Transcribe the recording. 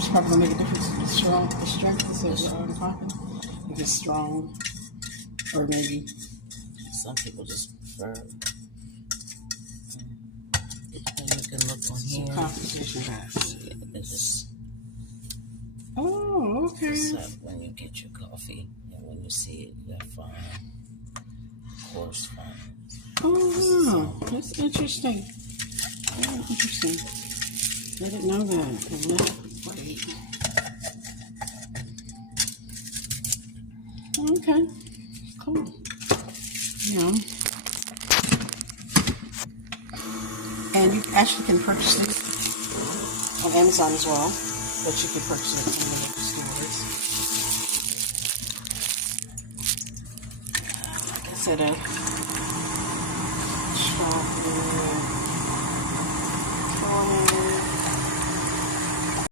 It's probably gonna make a difference. The strength is the coffee. If it's strong, or maybe some people just prefer. And you can look on here. Composition. It's just. Oh, okay. When you get your coffee and when you see it, you got fine, coarse fine. Oh, wow. That's interesting. Very interesting. I didn't know that. Wait. Okay. Cool. Yeah. And you actually can purchase these on Amazon as well, but you can purchase it from the local stores. Like I said, chocolate, caramel,